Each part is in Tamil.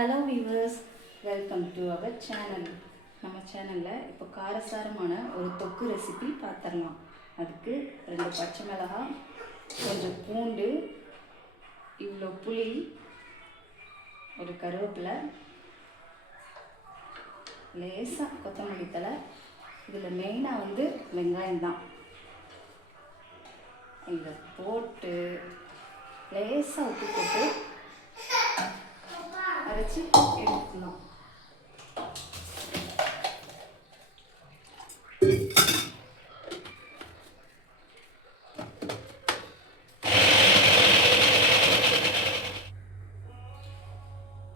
Hello viewers, welcome to our channel. நம்ம சேனலில் இப்போ காரசாரமான ஒரு தொக்கு ரெசிபி பார்த்துடலாம். அதுக்கு 2 பச்சை மிளகாய், கொஞ்சம் பூண்டு, இவ்வளோ புளி, ஒரு கருவேப்பிலை, லேசாக கொத்தமல்லி தழை, இதில் மெயினாக வெங்காயம் தான். இதை போட்டு லேசாக உப்பு போட்டு அரைச்சி எடுத்துக்கலாம்.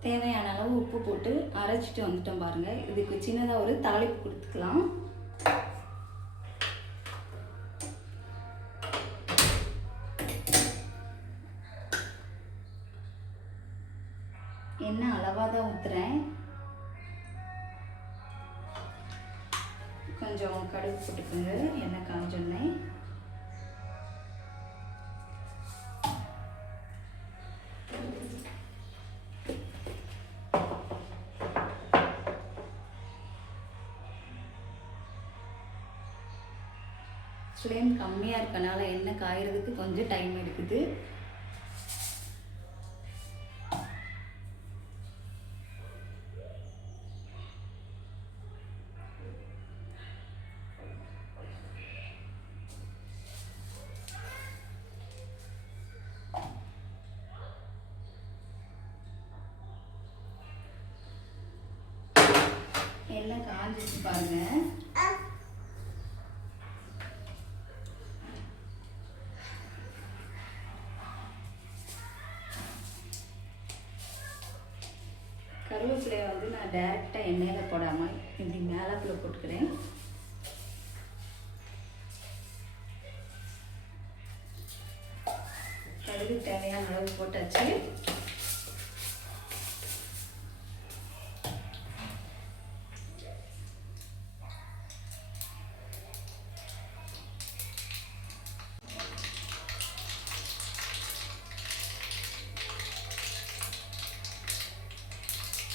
தேவையான அளவு உப்பு போட்டு அரைச்சிட்டு வந்துட்டோம் பாருங்கள். இதுக்கு சின்னதாக ஒரு தாளிப்பு கொடுத்துக்கலாம். எண்ணெய் அளவாக தான் ஊற்றுறேன். கொஞ்சம் கடுகு போட்டுக்கோங்க. எண்ணெய் காஞ்சோடனே ஃப்ளேம் கம்மியாக இருக்கனால எண்ணெய் காயறதுக்கு கொஞ்சம் டைம் எடுக்குது. எண்ணெய் காஞ்சிச்சு பாருங்க. கருவேப்பிலையை நான் டைரெக்டாக எண்ணெயில் போடாமல் இப்படி மேலாப்பில் போட்டுக்கிறேன். கடுகு தேவையான அளவு போட்டாச்சு.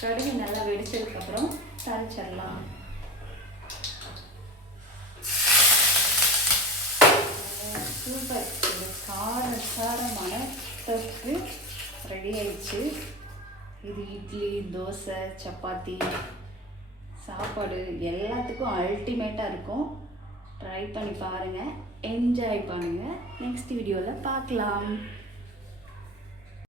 கடுகு நல்லா வெடிச்சதுக்கப்புறம் தாளிச்சிடலாம். சூப்பர், ஒரு காரசாரமான தொக்கு ரெடி ஆயிடுச்சு. இது இட்லி, தோசை, சப்பாத்தி, சாப்பாடு எல்லாத்துக்கும் அல்டிமேட்டாக இருக்கும். ட்ரை பண்ணி பாருங்கள், என்ஜாய் பண்ணுங்கள். நெக்ஸ்ட் வீடியோவில் பார்க்கலாம்.